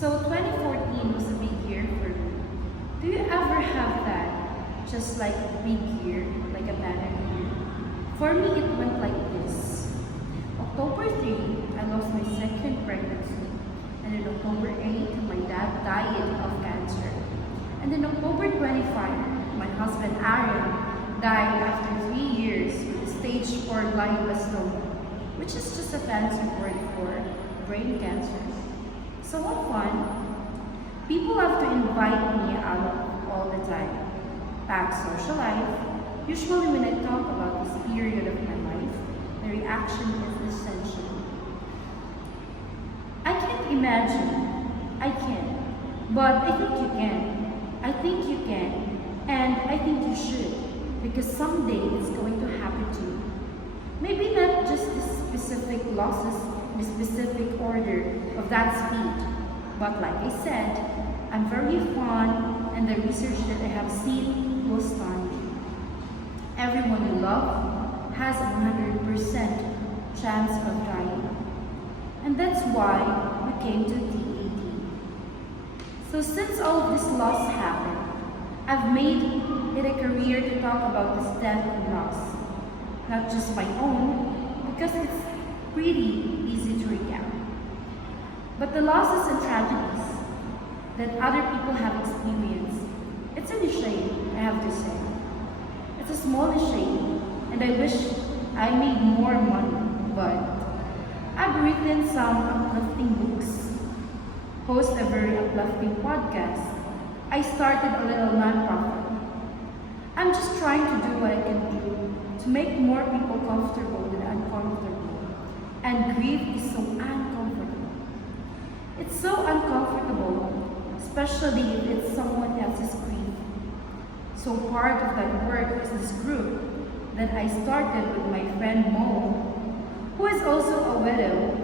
So 2014 was a big year for me. Do you ever have that? Just like a big year, like a banner year? For me, it went like this. October 3, I lost my second pregnancy. And then October 8, my dad died of cancer. And then October 25, my husband Aaron died after 3 years with stage 4 glioblastoma, which is just a fancy word for brain cancer. So what fun! People have to invite me out all the time. Packed social life. Usually when I talk about this period of my life, the reaction is essential. I can't imagine. I can't. But I think you can. I think you can. And I think you should. Because someday it's going to happen to you. Maybe not just the specific losses in a specific order of that speed. But like I said, I'm very fond and the research that I have seen will stun you. Everyone you love has a 100% chance of dying. And that's why we came to TAT. So since all of this loss happened, I've made it a career to talk about this death and loss. Not just my own, because it's pretty easy to recount. But the losses and tragedies that other people have experienced, it's a shame, I have to say. It's a small shame, and I wish I made more money, but I've written some uplifting books, host a very uplifting podcast. I started a little nonprofit. I'm just trying to do what I can do to make more people comfortable with the uncomfortable. And grief is so uncomfortable. It's so uncomfortable, especially if it's someone else's grief. So part of that work is this group that I started with my friend Mo, who is also a widow.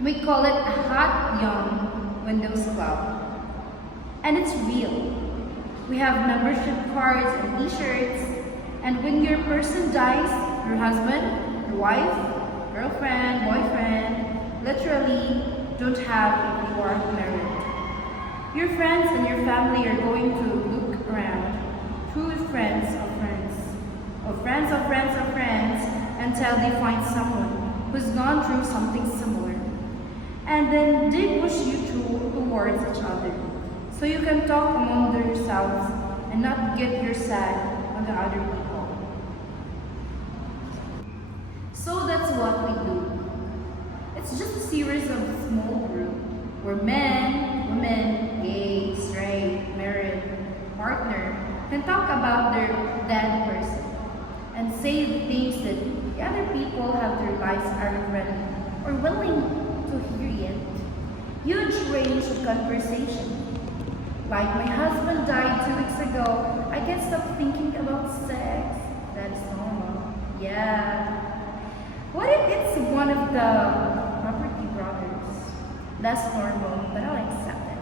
We call it a Hot Young Windows Club. And it's real. We have membership cards and t-shirts. And when your person dies, your husband, your wife, girlfriend, boyfriend, literally don't have if you are married. Your friends and your family are going to look around through friends of friends, of friends of friends of friends, until they find someone who's gone through something similar. And then they push you towards each other. So you can talk among yourselves and not get your sad on the other people. So that's what we do. It's just a series of small groups where men, women, gay, straight, married, partner can talk about their dead person and say the things that the other people have their lives aren't ready or willing to hear yet. Huge range of conversation. Like my husband died 2 weeks ago, I can't stop thinking about sex. That is normal. Yeah. What if it's one of the property brothers? That's normal, but I'll accept it.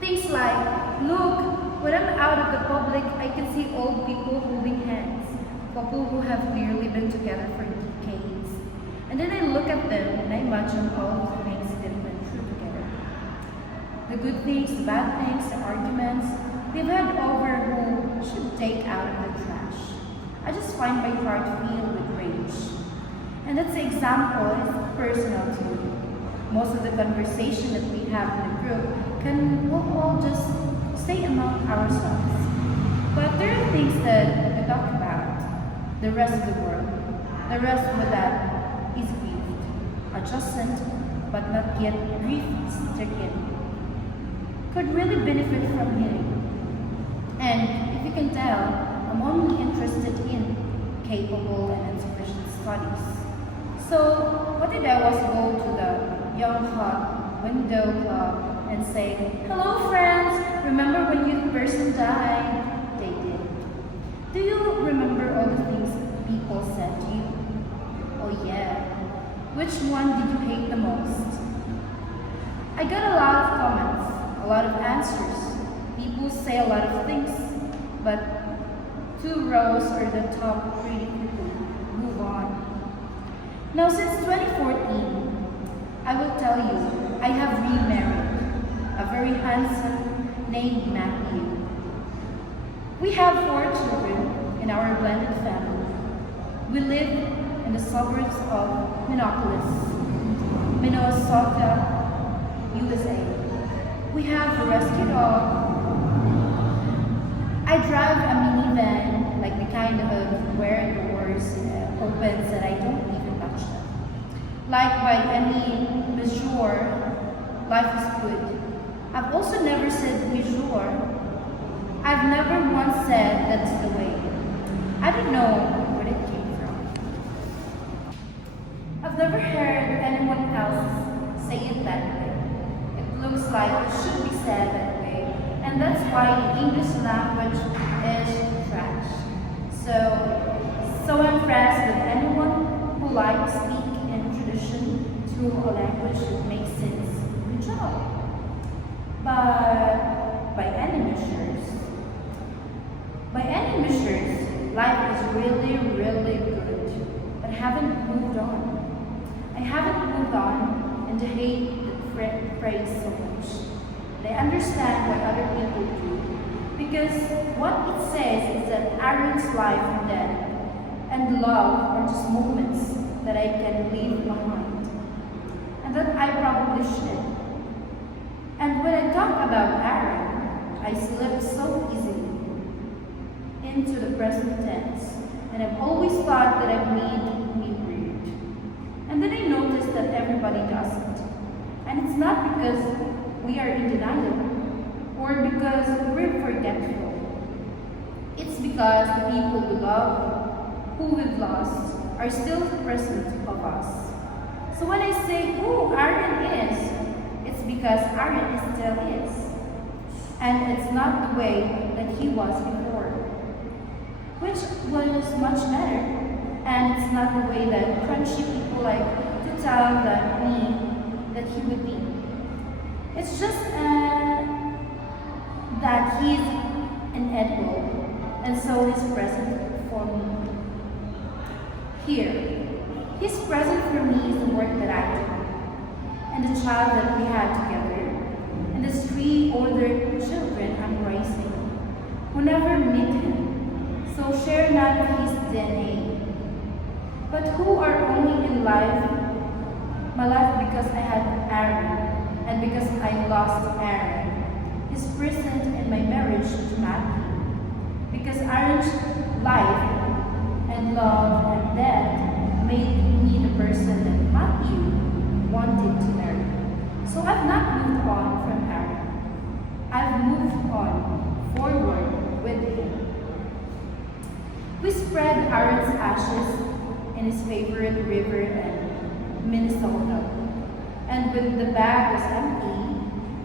Things like, look, when I'm out of the public, I can see old people holding hands, couple who have clearly been together for decades. And then I look at them and I imagine all the things they've been through together. The good things, the bad things, the arguments they've had over who should take out of the trash. I just find my heart filled with rage. And that's the example is personal to me. Most of the conversation that we have in the group we'll all just stay among ourselves. But there are things that we talk about. The rest of the world. The rest of that is grieved. Adjacent, but not yet grief-stricken. Could really benefit from hearing. And if you can tell, I'm only interested in capable and insufficient studies. So what did I was go to the Young Hot Window Club and say, hello friends, remember when your person died? They did. Do you remember all the things people said to you? Oh yeah. Which one did you hate the most? I got a lot of comments. A lot of answers. People say a lot of things, but 2 rows are the top pretty quickly. Move on. Now, since 2014, I will tell you, I have named Matthew. We have 4 children in our blended family. We live in the suburbs of Minneapolis, Minnesota, USA. We have a rescue dog. I drive a minivan, like the kind of where doors opens and I don't even touch them. Like by any measure, life is good. I've also never said measure. I've never once said that's the way. I don't know where it came from. I've never heard anyone else say it that way. It looks like it should be said that way, and that's why the English language is trash. So I'm impressed with anyone who likes speak in tradition through a language that makes sense. Good job. But by any measures, life is really, really good. But I haven't moved on. I haven't moved on and to hate the phrase so much. But I understand what other people do. Because what it says is that Aaron's life and death and love are just moments that I can leave behind. And that I probably should. And when I talk about Aaron, I slip so easily into the present tense, and I've always thought that I've made me weird. And then I noticed that everybody does it. And it's not because we are in denial, or because we're forgetful. It's because the people we love, who we've lost, are still present of us. So when I say, oh, Aaron is, it's because Aaron still is. And it's not the way that he was before, which was much better. And it's not the way that crunchy people like to tell that that he would be. It's just that he's inedible, and so he's present for me. Here, he's present for me is the work that I do, and the child that we had together, and the 3 older children I'm raising, who never meet him, so share none of his DNA, but who are only in my life because I had Aaron, and because I lost Aaron, is present in my marriage to Matthew, because Aaron's life and love and death made me the person that Matthew wanted to marry. So I've not moved on from Aaron. I've moved on forward with him. We spread Aaron's ashes in his favorite river in Minnesota. And when the bag was empty,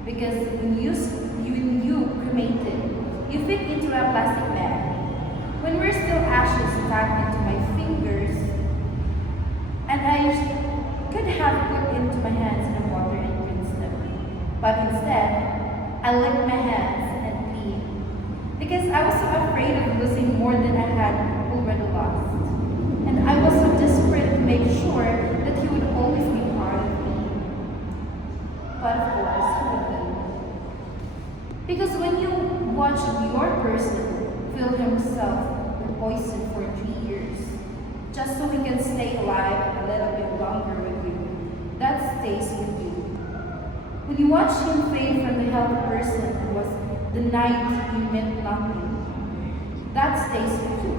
because when you cremated, you fit into a plastic bag. When we're still ashes stuck into my fingers, and I could have put into my hands in the water and rinsed them. But instead, I licked my hands and peed. Because I was so afraid of losing more than I had already lost. And I was so desperate to make sure that he would always be part of me. But of course, he wouldn't. Because when you watch your person fill himself with poison for 3 years, just so he can stay alive a little bit longer with you, that stays with you. When you watch him fade from the healthy person who was the night you meant nothing, that stays with you.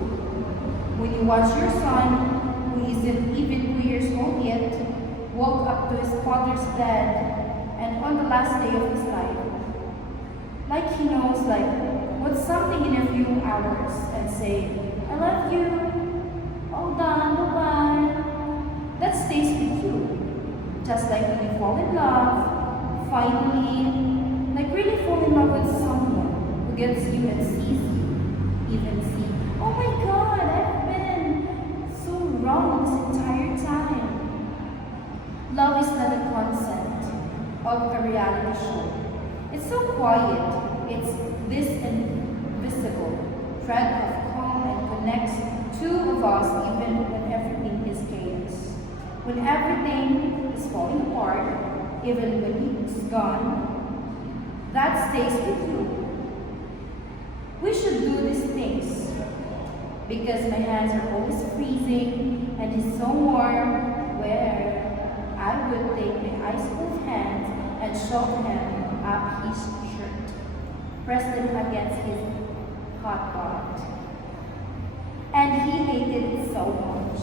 When you watch your son, who isn't even 2 years old yet, walk up to his father's bed, and on the last day of his life, like he knows, like, what's something in a few hours, and say, I love you, all done, bye-bye. That stays with you. Just like when you fall in love, finally, like really fall in love with someone who gets you and sees you, even see, oh my God, I've been so wrong this entire time. Love is not a concept of a reality show. It's so quiet. It's this invisible thread of calm and connects two of us even when everything is chaos. When everything is falling apart, even when he's gone, that stays with you. We should do these things because my hands are always freezing and it's so warm where I would take my ice cold hands and shove him up his shirt, press them against his hot butt. And he hated it so much.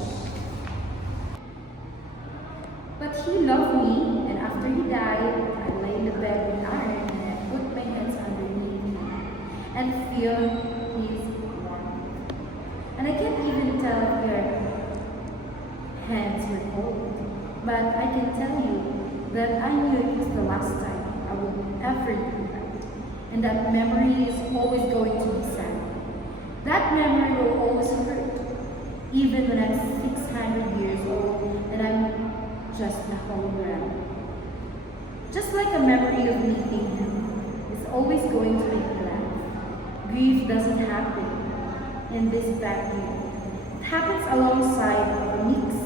But he loved me, and after he died, I lay in the bed with Aaron and I put my hands underneath him and feel his warmth. And I can't even tell if your hands were cold, but I can tell you that I knew it was the last time I would ever do that. And that memory is always going to be sad. That memory will always hurt, even when I'm 600 years old and I'm just a hologram. Just like a memory of meeting him is always going to make me laugh. Grief doesn't happen in this vacuum. It happens alongside or mixed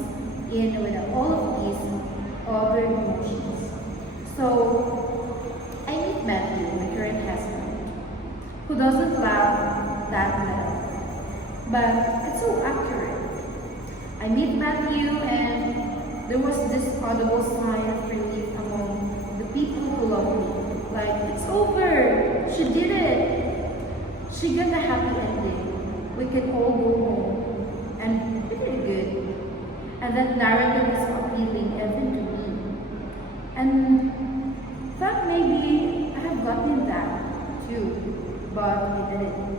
in with all of these other emotions. So I meet Matthew, my current husband, who doesn't laugh that well, but it's so accurate. I meet Matthew and there was this audible sigh of relief among the people who love me. Like, it's over! She did it! She got a happy ending. We can all go home. And we did good. And that narrative is appealing even to me. And thought maybe I have gotten that too. But I didn't.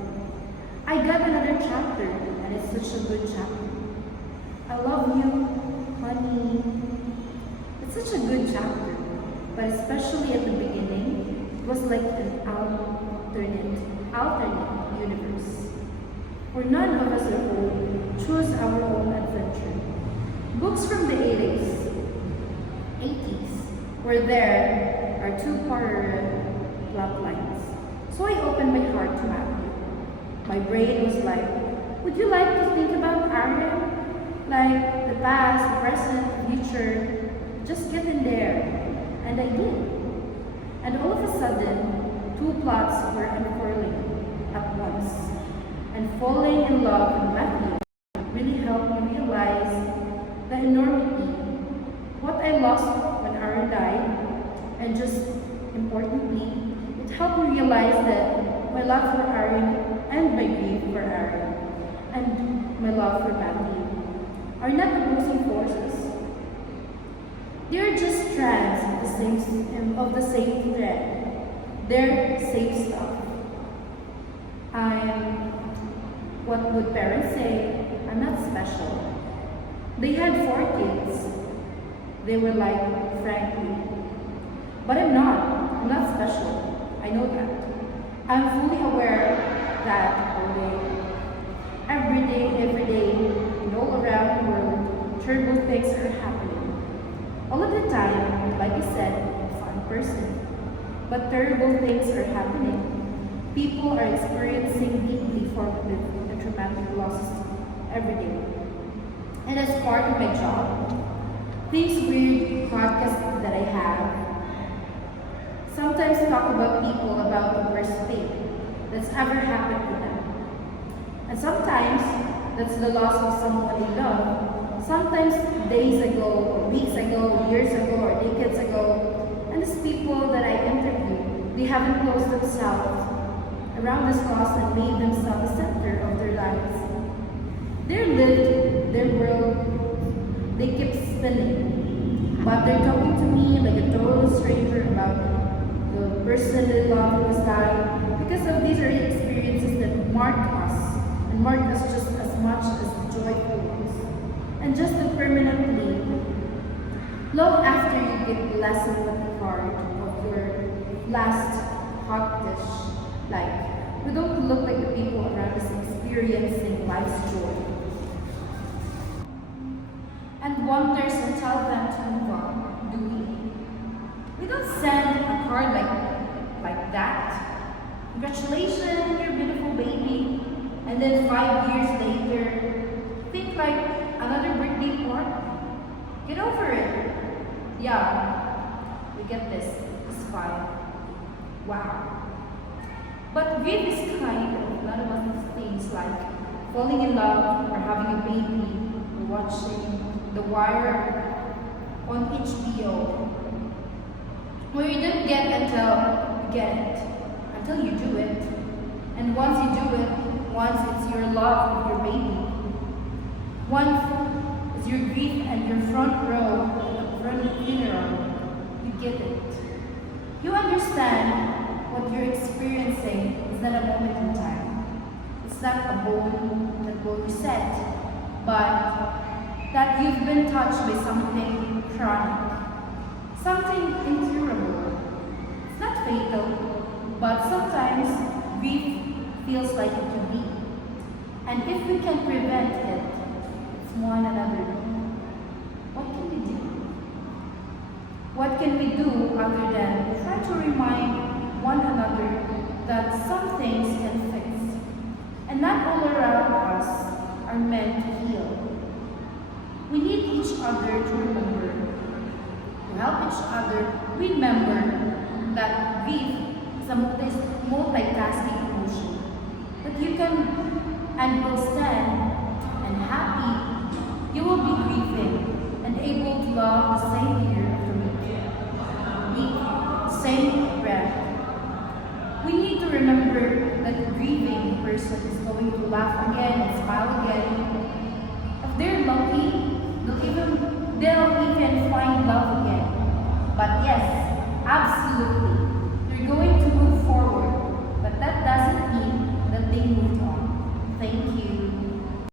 I got another chapter, and it's such a good chapter. I love you. Honey, it's such a good chapter, but especially at the beginning, it was like an alternate universe, where none of us at home chose our own adventure. Books from the 80s, where there are two parallel plot lines. So I opened my heart to Matthew. My brain was like, would you like to think about Aaron? Like the past, the present, the future, just get in there. And I did. And all of a sudden, two plots were unfurling at once. And falling in love with Matthew really helped me realize the enormity, what I lost when Aaron died, and just importantly, it helped me realize that my love for Aaron and my grief for Aaron and my love for Matthew are not opposing forces. They are just strands of the same thread. They're same stuff. What would parents say? I'm not special. They had 4 kids. They were like, frankly. But I'm not. I'm not special. I know that. I'm fully aware that every day, and all around the world, terrible things are happening. All of the time, like I said, I'm a fun person. But terrible things are happening. People are experiencing deeply formative and traumatic losses every day. And as part of my job, these weird podcasts that I have sometimes talk about people about the worst thing that's ever happened to them. And sometimes that's the loss of someone they love. Sometimes days ago, or weeks ago, years ago, or decades ago. And these people that I interview, they haven't closed themselves around this loss and made themselves the center of their lives. They lived their world, they keep spinning. But they're talking to me like a total stranger about the person they love who was dying, because of these are experiences that mark us, and mark us just as much as the joyful ones. And just to permanently, long after you get lessened with the part of your last hot dish, like, we don't look like the people around us experiencing life's joy. And wonders and tell them to move on, do we? We don't send a card like that. Congratulations, you're a beautiful baby. And then 5 years later, think like another birthday party. Get over it. Yeah, we get this. It's fine. Wow. But grief is kind of a lot of other things like falling in love or having a baby or watching The Wire on HBO, where you don't get until you get it, until you do it. And once you do it, once it's your love of your baby, once it's your grief and your front row at the front funeral, you get it. You understand what you're experiencing is not a moment in time. It's not a bone that will reset, but that you've been touched by something chronic, something incurable. It's not fatal, but sometimes grief feels like it could be. And if we can prevent it, it's one another. What can we do? What can we do other than try to remind one another that some things can fix, and not all around us are meant to heal. We need each other to remember, to help each other remember that grief is a multitasking emotion, that you can and will stand and happy. You will be grieving and able to love the same year after week, same breath. We need to remember that the grieving person is going to laugh again and smile again. If they're lucky, they'll even find love again. But yes, absolutely, they're going to move forward. But that doesn't mean that they moved on. Thank you.